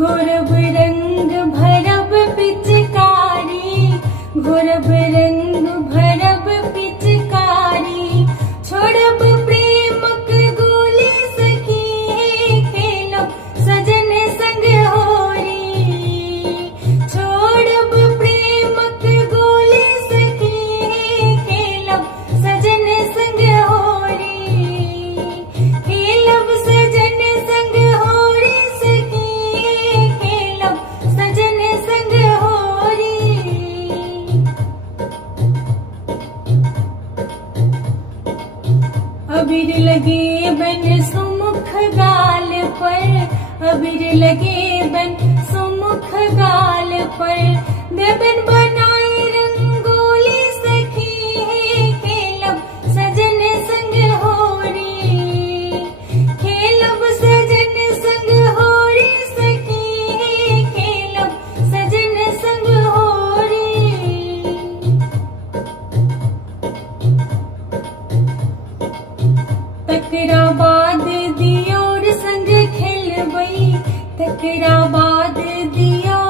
घोरब रंग भरब पिचकारी, घोरब रंग भरब पिचकारी, छोड़ब प्रेमक गोली सखी, खेलब सजन संग होरी। छोड़ब प्रेमक गोली सखी, खेलब सजन संग होरी। खेलब सजन संग होरी सखी, खेलब सजन संग होरी। अबीर लगे बन सुमुख गाल पर, अबीर लगे बन सुमुख गाल पर, देबन बनाई रंगोली सखी, खेलब सजन संग होरी। खेलब सजन संग होरी सखी, खेलब सजन संग होरी। तकरा बाद दियोर संग खेलबई, तकरा बाद दियोर